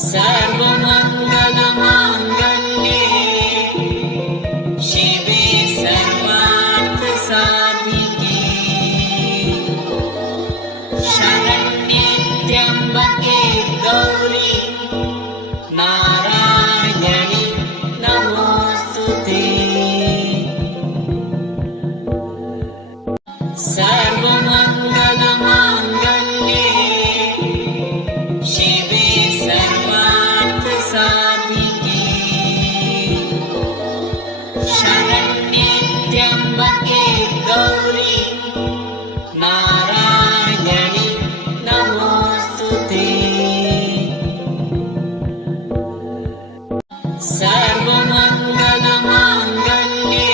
सर्वमङ्गलमाङ्गल्ये शिवे सर्वार्थसाधिके शरण्ये त्र्यम्बके गौरी नारायणि नमोऽस्तुते। सर्वमङ्गलमाङ्गल्ये शिवे सर्वार्थसाधिके शरण्ये त्र्यम्बके गौरी नारायणि नमोऽस्तुते। सर्वमङ्गलमाङ्गल्ये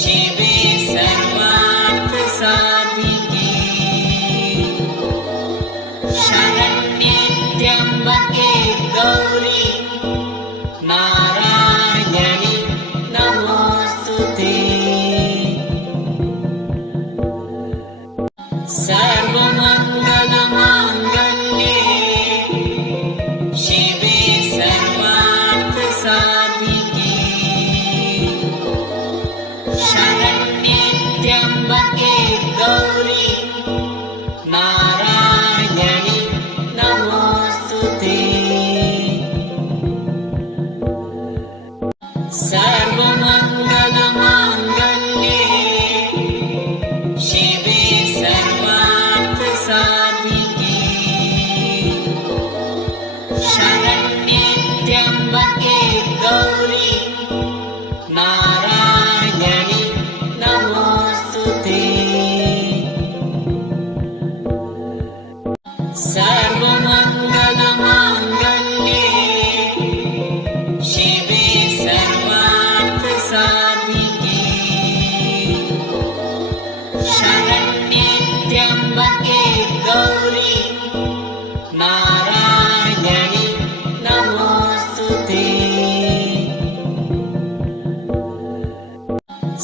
शिवे सर्वार्थसाधिके शरण्ये त्र्यम्बके गौरी नारायणि नमोऽस्तुते। सर्वमङ्गलमाङ्गल्ये शिवे सर्वार्थसाधिके शरण्ये त्र्यम्बके गौरी नारायणि नमोऽस्तुते। सर्वमङ्गलमाङ्गल्ये शिवे सर्वार्थसाधिके शरण्ये त्र्यम्बके गौरी नारायणि नमोऽस्तुते। सर्वमङ्गलमाङ्गल्ये शिवे सर्वार्थसाधिके शरण्ये त्र्यम्बके गौरी नारायणि नमोऽस्तुते।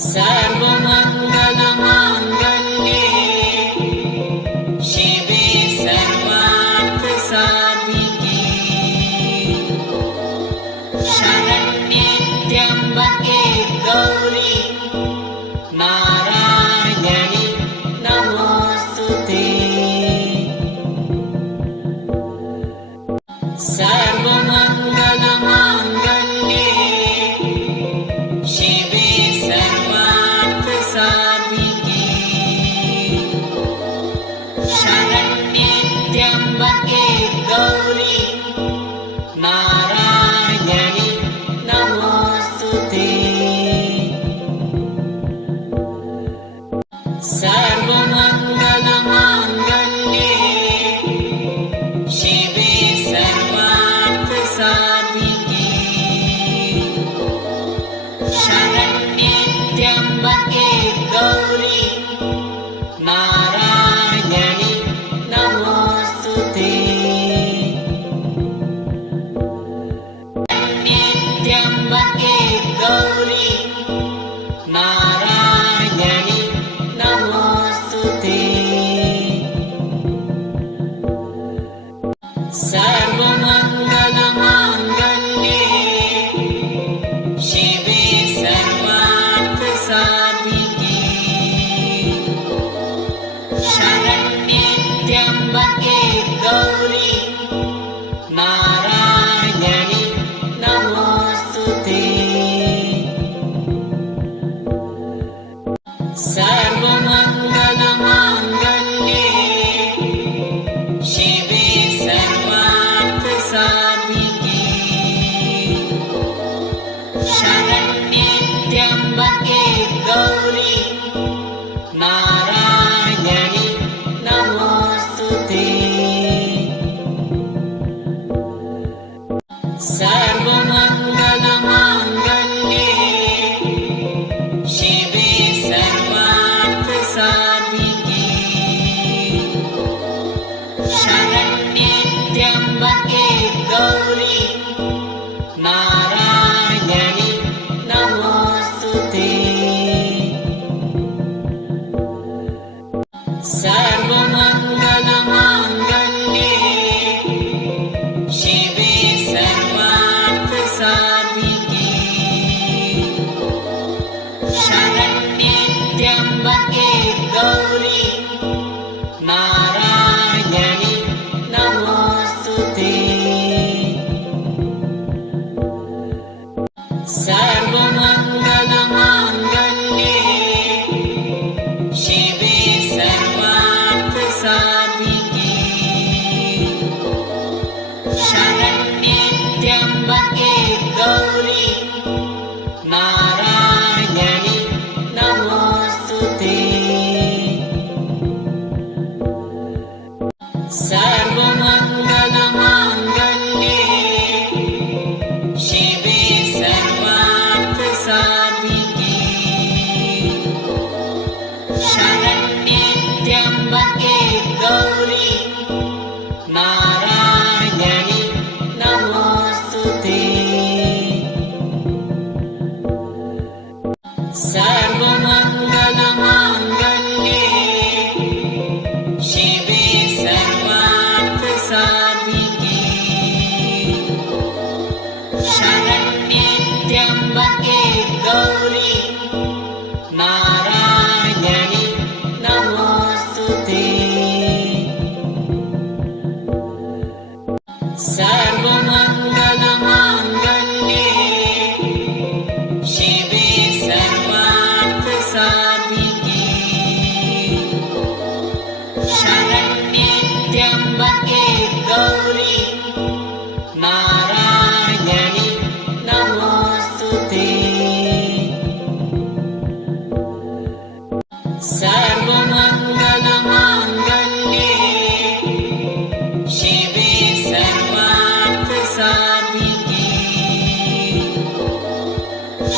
सर्वमङ्गलमाङ्गल्ये शिवे सर्वार्थसाधिके शरण्ये त्र्यम्बके गौरी नारायणि नमोऽस्तुते। सर्वमङ्गलमाङ्गल्ये शिवे सर्वार्थसाधिके शरण्ये त्र्यम्बके गौरी नारायणि नमोऽस्तुते। सर्वमङ्गलमाङ्गल्ये शिवे सर्वार्थसाधिके शरण्ये त्र्यम्बके गौरी नारायणि नमोऽस्तुते। शरण्ये त्र्यम्बके गौरी नारायणि नमोऽस्तुते। सर्वमङ्गलमाङ्गल्ये शिवे सर्वार्थसाधिके शरण्ये त्र्यम्बके गौरी नारायणि नमोऽस्तुते। सर्वमङ्गलमाङ्गल्ये शिवे सर्वार्थसाधिके सर्वमङ्गलमाङ्गल्ये शिवे सर्वार्थसाधिके शरण्ये त्र्यम्बके गौरी नारायणि नमोऽस्तुते सर्वमङ्गलमाङ्गल्ये शिवे सर्वार्थसाधिके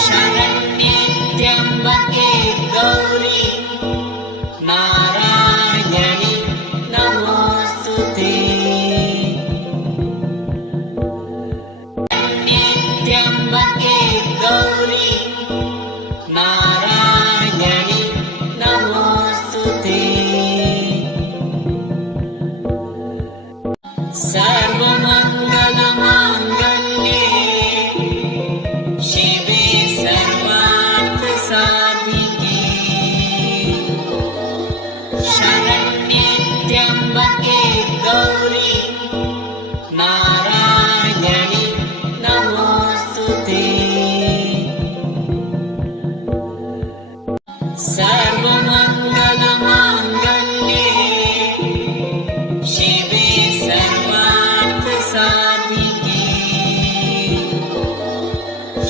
शरण्ये त्र्यम्बके गौरी नारायणि नमोऽस्तुते त्र्यम्बके गौरी नारायणि नमोऽस्तुते सर्वमङ्गलमाङ्गल्ये शिवे सर्वार्थसाधिके शरण्ये त्र्यम्बके गौरी नारायणि नमोऽस्तुते सर्वमङ्गलमाङ्गल्ये शिवे सर्वार्थसाधिके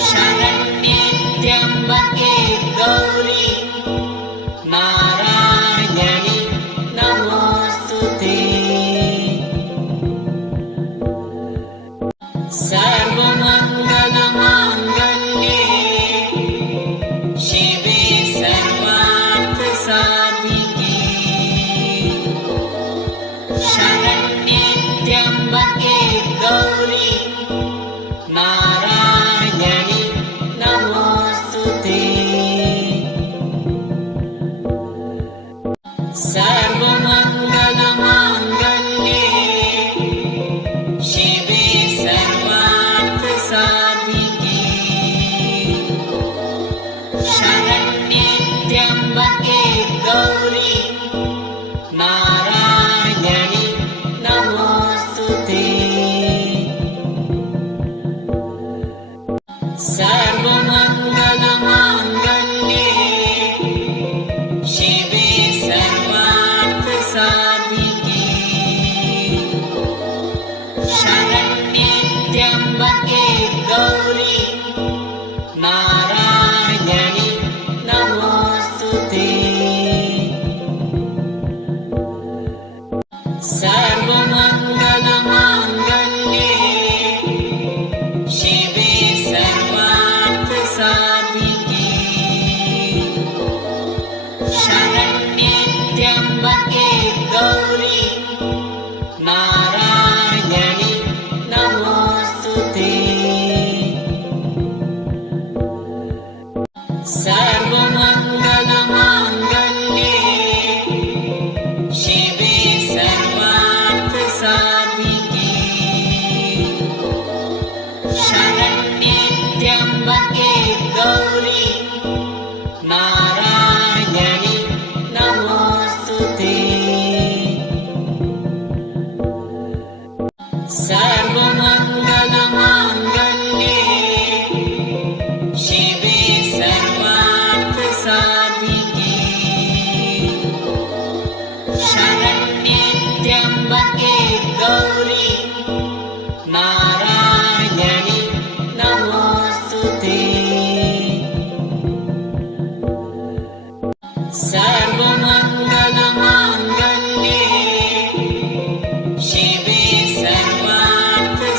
शरण्ये त्र्यम्बके गौरी नारायणि नमोऽस्तुते सर्वमङ्गलमाङ्गल्ये शिवे सर्वार्थसाधिके शरण्ये त्र्यम्बके गौरी नारायणि नमोऽस्तुते सर्वमङ्गलमाङ्गल्ये शिवे सर्वार्थसाधिके शरण्ये त्र्यम्बके गौरी नारायणि नमोऽस्तुते सर्वमङ्गलमाङ्गल्ये शिवे सर्वार्थसाधिके शरण्ये त्र्यम्बके गौरी नारायणि नमोऽस्तुते सर्वमङ्गलमाङ्गल्ये शिवे सर्वार्थसाधिके शरण्ये त्र्यम्बके गौरी नारायणि नमोऽस्तुते सर्वमङ्गलमाङ्गल्ये शिवे सर्वार्थसाधिके शरण्ये त्र्यम्बके गौरी नारायणि नमोऽस्तुते सर्वमङ्गलमाङ्गल्ये शिवे सर्वार्थसाधिके शरण्ये त्र्यम्बके गौरी नारायणि नमोऽस्तुते सर्वमङ्गलमाङ्गल्ये शिवे सर्वार्थसाधिके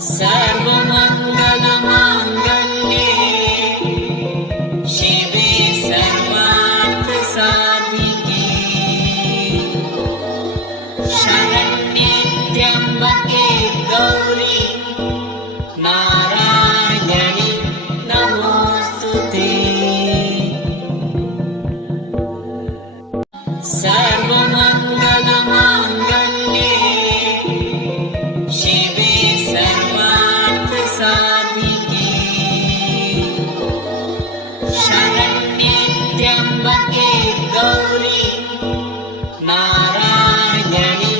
सर्वमङ्गलमाङ्गल्ये शिवे सर्वार्थसाधिके शरण्ये त्र्यम्बके गौरी नारायणि नमोऽस्तुते सर्वमङ्गलमाङ्गल्ये शिवे सर्वार्थसाधिके शरण्ये त्र्यम्बके गौरी नारायणि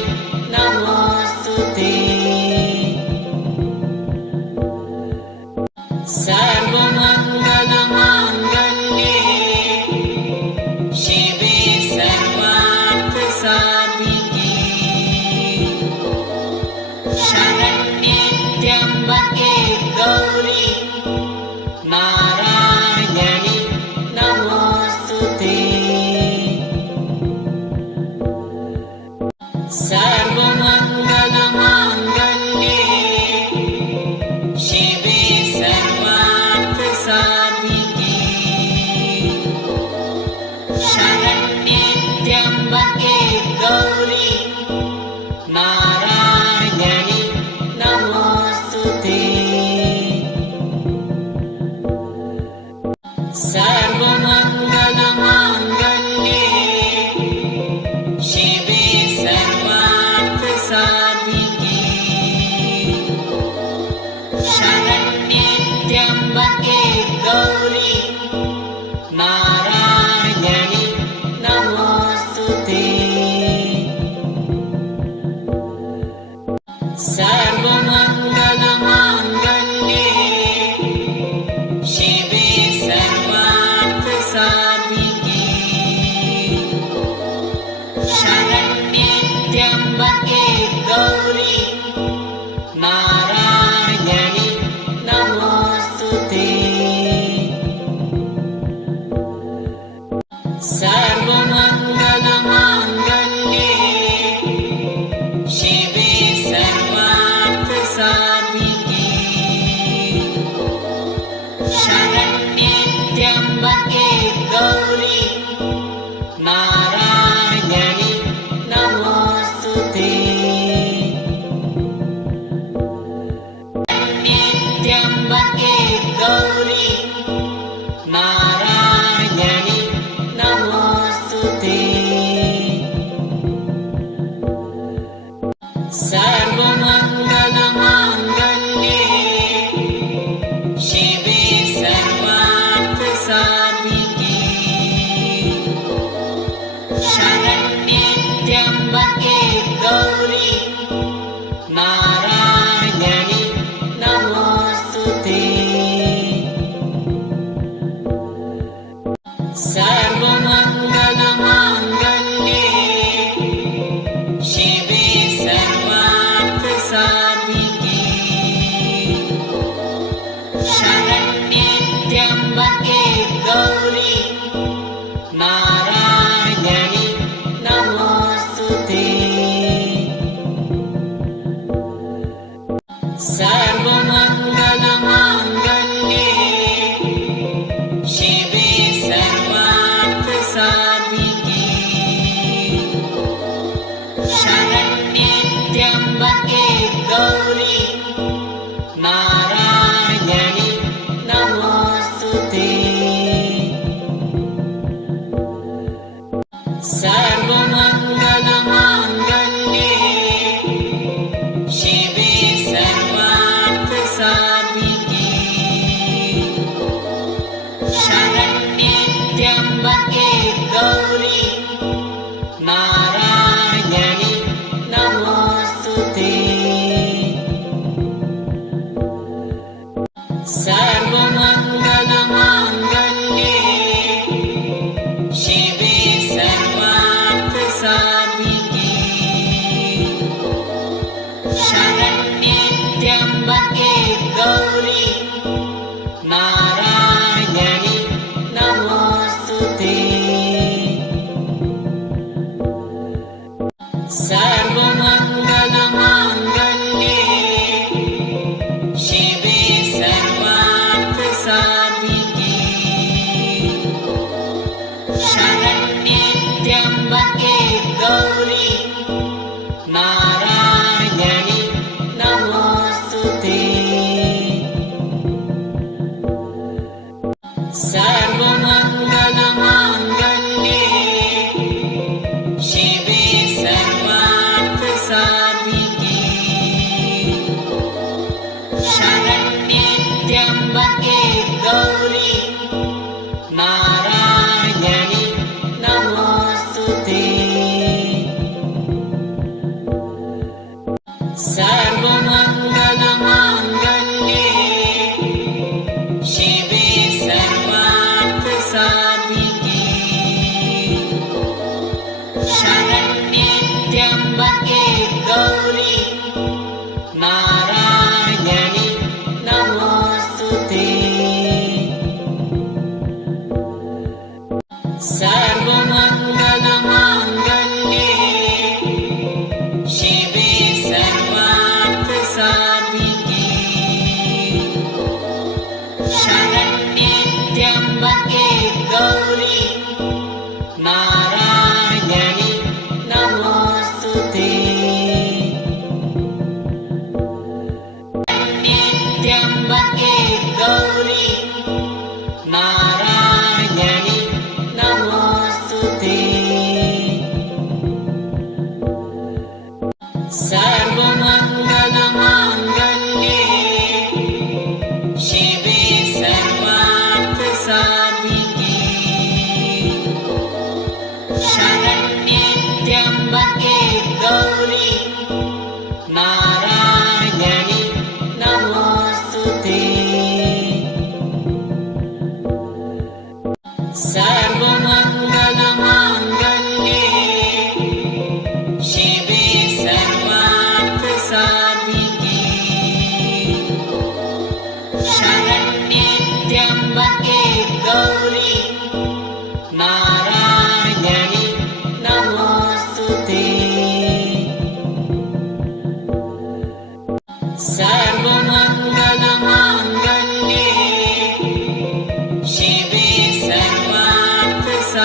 नमोऽस्तुते सर्वमङ्गलमाङ्गल्ये शिवे सर्वार्थसाधिके शरण्ये त्र्यम्बके गौरी नारायणि नमोऽस्तुते सर्वमङ्गलमाङ्गल्ये शिवे सर्वार्थसाधिके शरण्ये त्र्यम्बके गौरी नारायणि नमोऽस्तुते सर्वमङ्गलमाङ्गल्ये शिवे सर्वार्थसाधिके शरण्ये त्र्यम्बके गौरी नारायणि नमोऽस्तुते सर्वमङ्गलमाङ्गल्ये शिवे सर्वार्थसाधिके शरण्ये त्र्यम्बके गौरी नारायणि नमोऽस्तुते सर्वमङ्गलमाङ्गल्ये शिवे सर्वार्थसाधिके शरण्ये त्र्यम्बके गौरी नारायणि नमोऽस्तुते शरण्ये त्र्यम्बके गौरी नारायणि नमोऽस्तुते सर्वमङ्गलमाङ्गल्ये शिवे सर्वार्थसाधिके शरण्ये त्र्यम्बके गौरी नारायणि नमोऽस्तुते सर्वमङ्गलमाङ्गल्ये शिवे सर्वार्थसाधिके शरण्ये त्र्यम्बके गौरी नारायणि नमोऽस्तुते सर्वमङ्गलमाङ्गल्ये शिवे सर्वार्थसाधिके शरण्ये त्र्यम्बके गौरी नारायणि नमोऽस्तुते सर्वमङ्गलमाङ्गल्ये शिवे सर्वार्थसाधिके शरण्ये त्र्यम्बके गौरी नारायणि नमोऽस्तुते सर्वमङ्गलमाङ्गल्ये शिवे सर्वार्थसाधिके शरण्ये त्र्यम्बके गौरी नारायणि नमोऽस्तुते सर्वमङ्गलमाङ्गल्ये सर्वमङ्गलमाङ्गल्ये शिवे सर्वार्थसाधिके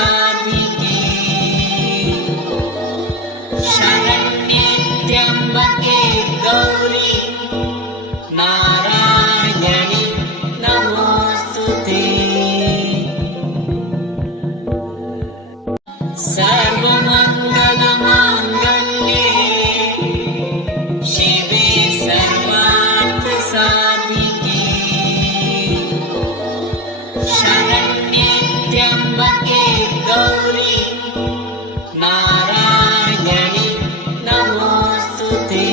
शरण्ये त्र्यम्बके गौरी नारायणि नमोऽस्तुते सर्वमङ्गलमाङ्गल्ये शिवे सर्वार्थसाधिके शरण्ये त्र्यम्बके गौरी नारायणि नमोऽस्तुते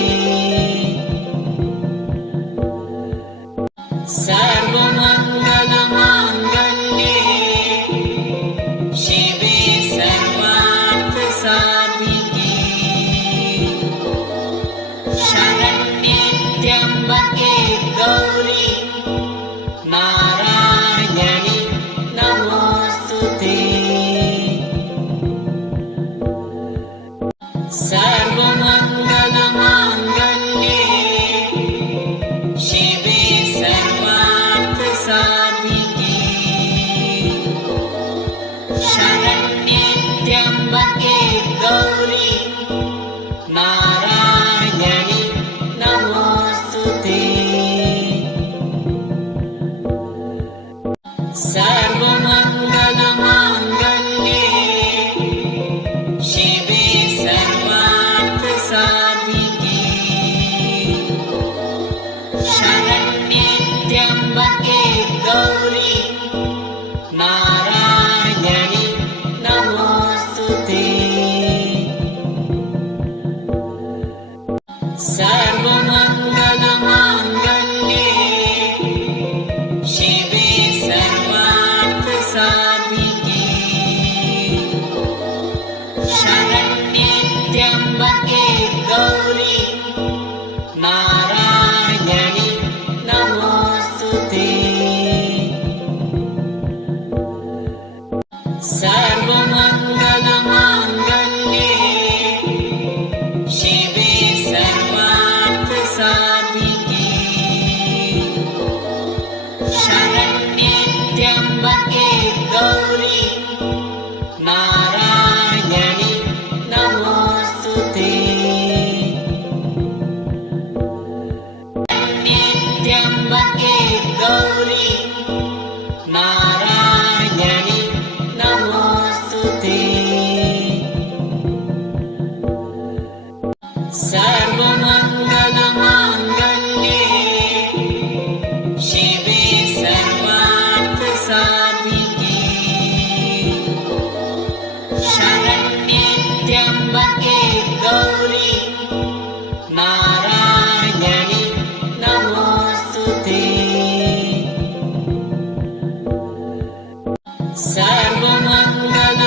सर्वमङ्गलमाङ्गल्ये शिवे सर्वार्थसाधिके शरण्ये त्र्यम्बके गौरी नारायणि नमोऽस्तुते सर्वमङ्गलमाङ्गल्ये शिवे सर्वार्थसाधिके शरण्ये त्र्यम्बके गौरी नारायणि नमोऽस्तुते सर्वमङ्गलमाङ्गल्ये शिवे सर्वार्थसाधिके शरण्ये त्र्यम्बके गौरी नारायणि नमोऽस्तुते सर्वमङ्गलमाङ्गल्ये शिवे सर्वार्थसाधिके शरण्ये त्र्यम्बके गौरी नारायणि नमोऽस्तुते सर्वमङ्गलमाङ्गल्ये शिवे सर्वार्थसाधिके शरण्ये त्र्यम्बके गौरी नारायणि नमोऽस्तुते शरण्ये त्र्यम्बके गौरी नारायणि नमोऽस्तुते सर्वमङ्गलमाङ्गल्ये शिवे सर्वार्थसाधिके शरण्ये त्र्यम्बके गौरी नारायणि नमोऽस्तुते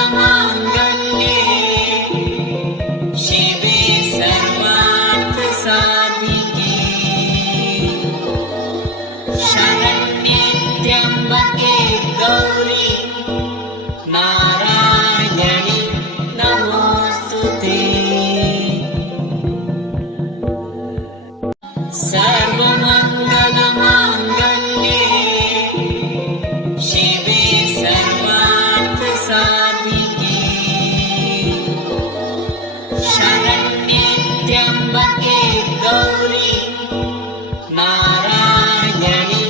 सर्वमङ्गलमाङ्गल्ये शिवे सर्वार्थसाधिके शरण्ये त्र्यम्बके गौरी नारायणि नमोऽस्तुते सर्वमङ्गलमाङ्गल्ये शिवे सर्वार्थसाधिके शरण्ये त्र्यम्बके गौरी नारायणि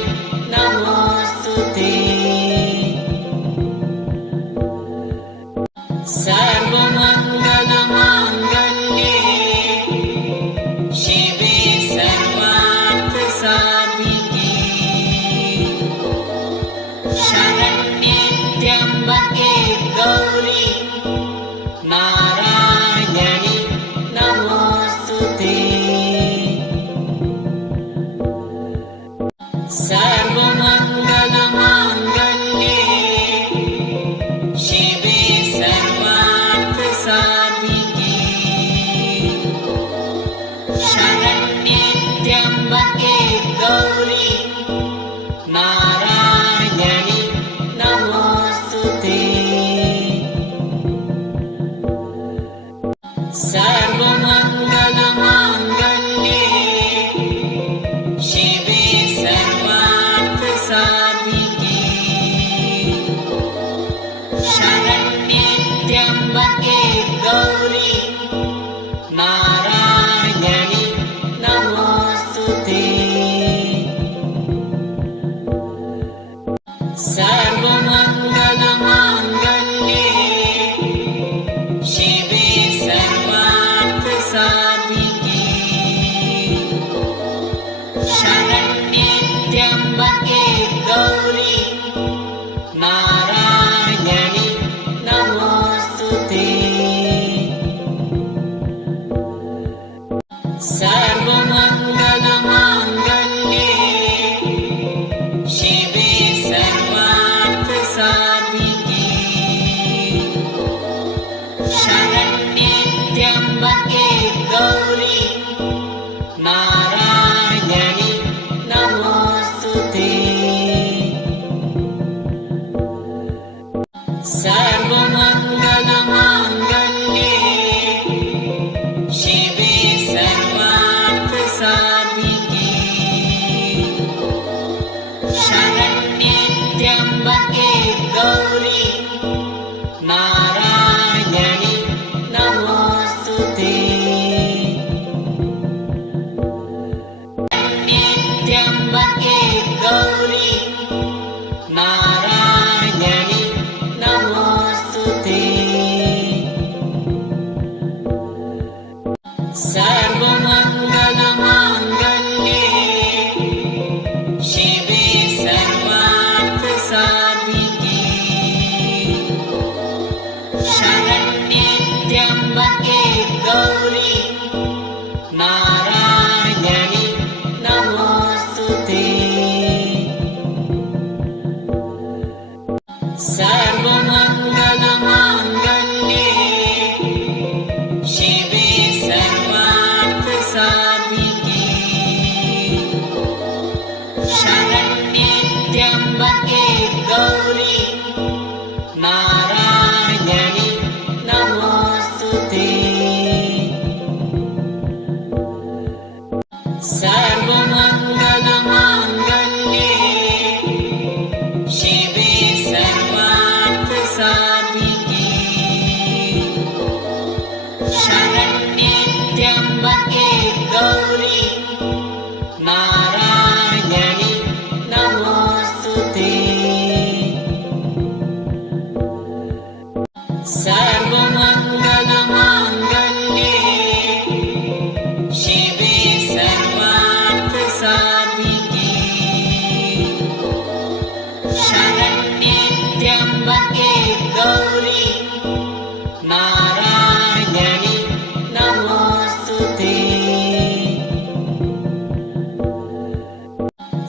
नमोऽस्तुते सर्वमङ्गलमाङ्गल्ये शिवे सर्वार्थसाधिके शरण्ये त्र्यम्बके गौरी नारायणि नमोऽस्तुते सर्वमङ्गलमाङ्गल्ये शिवे सर्वार्थसाधिके शरण्ये त्र्यम्बके गौरी नारायणि नमोऽस्तुते सर्वमङ्गलमाङ्गल्ये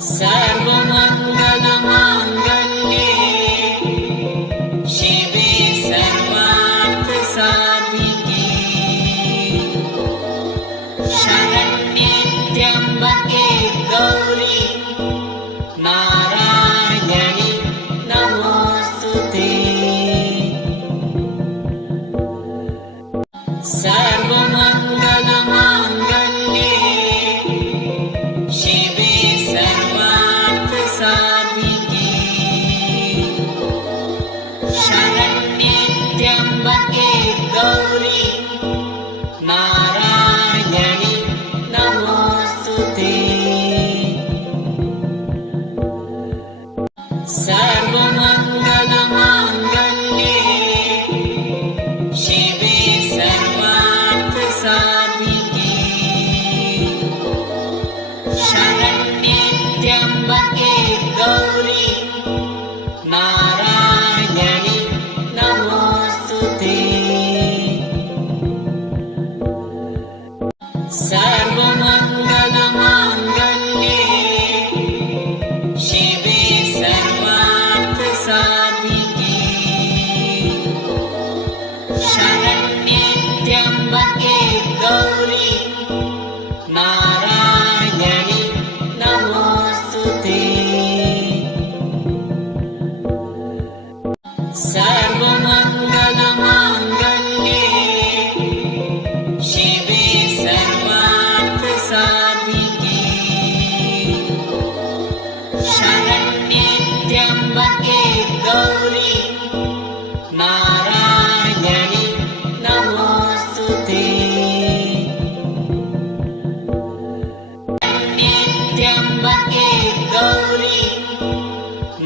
सर्वमङ्गलमाङ्गल्ये शिवे सर्वार्थसाधिके शरण्ये त्र्यम्बके गौरी नारायणि नमोऽस्तुते सर्वमङ्गलमाङ्गल्ये शिवे सर्वार्थसाधिके शरण्ये त्र्यम्बके गौरी नारायणि नमोऽस्तुते सर्वमङ्गलमाङ्गल्ये शिवे सर्वार्थसाधिके शरण्ये त्र्यम्बके गौरी नारायणि नमोऽस्तुते सर्वमङ्गलमाङ्गल्ये शिवे सर्वार्थसाधिके शरण्ये त्र्यम्बके गौरी नारायणि नमोऽस्तुते सर्वमङ्गलमाङ्गल्ये शिवे सर्वार्थसाधिके शरण्ये त्र्यम्बके गौरी नारायणि नमोऽस्तुते त्र्यम्बके गौरी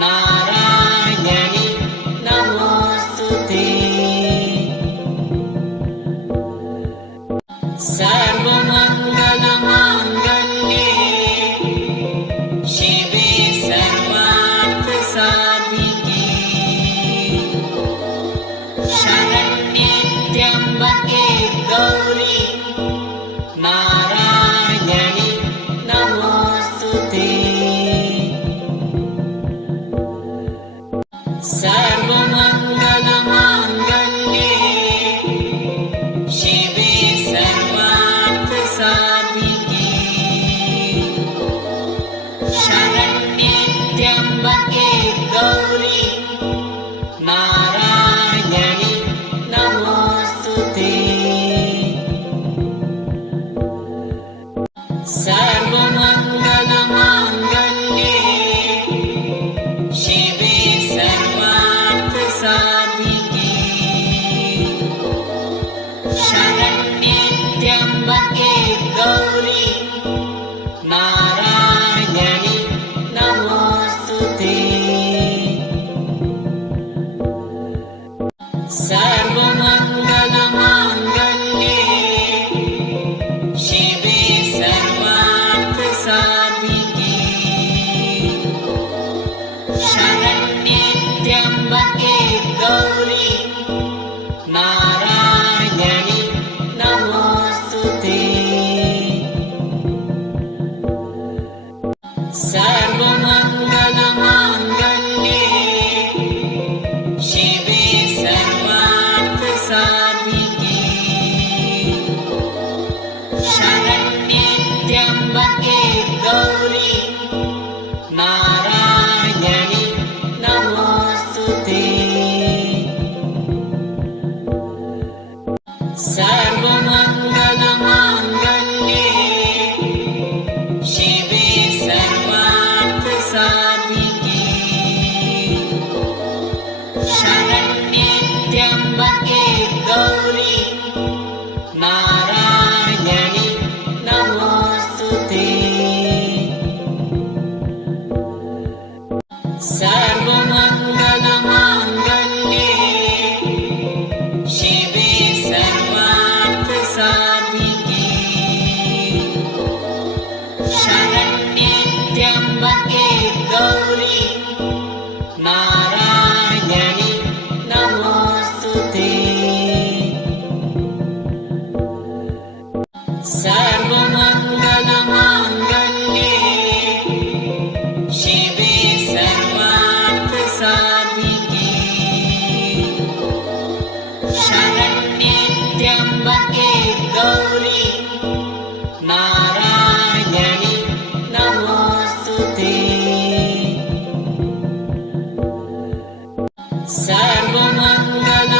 नारायणि नमोऽस्तुते सर्वमङ्गलमाङ्गल्ये शिवे सर्वार्थसाधिके शरण्ये त्र्यम्बके गौरी नारायणि नमोऽस्तुते सर्वमङ्गलमाङ्गल्ये शिवे सर्वार्थसाधिके शरण्ये त्र्यम्बके गौरी नारायणि नमोऽस्तुते सर्वमङ्गलमाङ्गल्ये शिवे सर्वार्थसाधिके शरण्ये त्र्यम्बके गौरी नारायणि नमोऽस्तुते सर्वमङ्गलमाङ्गल्ये शिवे सर्वार्थसाधिके शरण्ये त्र्यम्बके गौरी नारायणि नमोऽस्तुते सर्वमङ्गलमाङ्गल्ये शिवे सर्वार्थसाधिके शरण्ये त्र्यम्बके गौरी नारायणि नमोऽस्तुते सर्वमङ्गलमाङ्गल्ये शिवे सर्वार्थसाधिके शरण्ये त्र्यम्बके गौरी नारायणि नमोऽस्तुते सर्वमङ्गलमाङ्गल्ये शिवे सर्वार्थसाधिके शरण्ये त्र्यम्बके गौरी नारायणि नमोऽस्तुते सर्वमङ्गलमाङ्गल्ये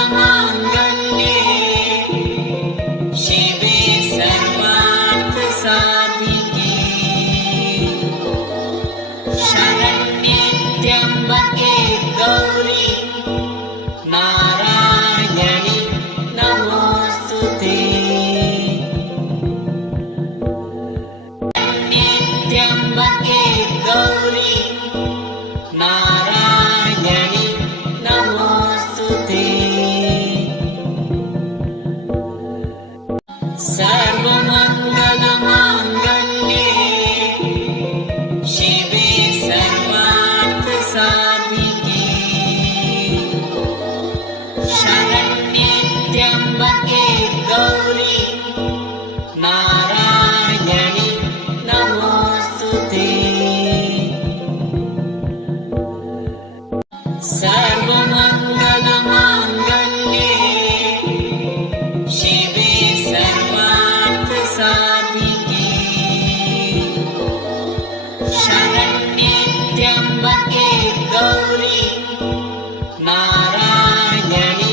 सर्वमङ्गलमाङ्गल्ये शिवे सर्वार्थसाधिके शरण्ये त्र्यम्बके गौरी नारायणि नमोऽस्तुते शरण्ये त्र्यम्बके गौरी नारायणि नमोऽस्तुते सर्वमङ्गलमाङ्गल्ये शिवे सर्वार्थसाधिके शरण्ये त्र्यम्बके गौरी नारायणि नमोऽस्तुते सर्वमङ्गलमाङ्गल्ये शिवे सर्वार्थसाधिके शरण्ये त्र्यम्बके गौरी नारायणि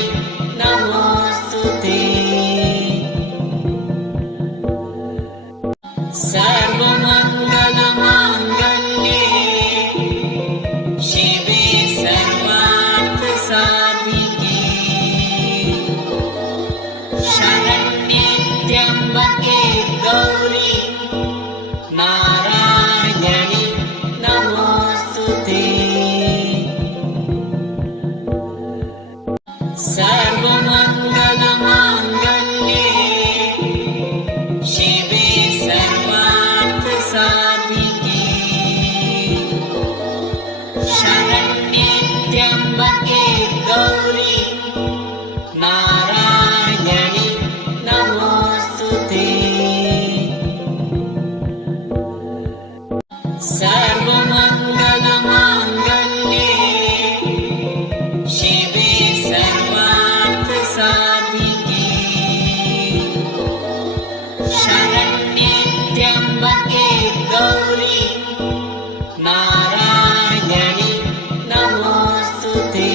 नमोऽस्तुते सर्वमङ्गलमाङ्गल्ये शिवे सर्वार्थसाधिके शरण्ये त्र्यम्बके गौरी नारायणि नमोऽस्तुते सर्वमङ्गलमाङ्गल्ये शिवे सर्वार्थसाधिके शरण्ये त्र्यम्बके गौरी नारायणि नमोऽस्तुते सर्वमङ्गलमाङ्गल्ये शिवे सर्वार्थसाधिके शरण्ये त्र्यम्बके गौरी नारायणि नमोऽस्तुते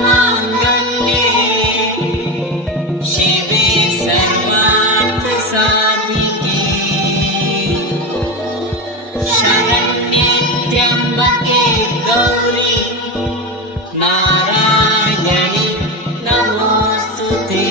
सर्वमङ्गलमाङ्गल्ये शिवे सर्वार्थसाधिके शरण्ये त्र्यम्बके गौरी नारायणि नमोऽस्तुते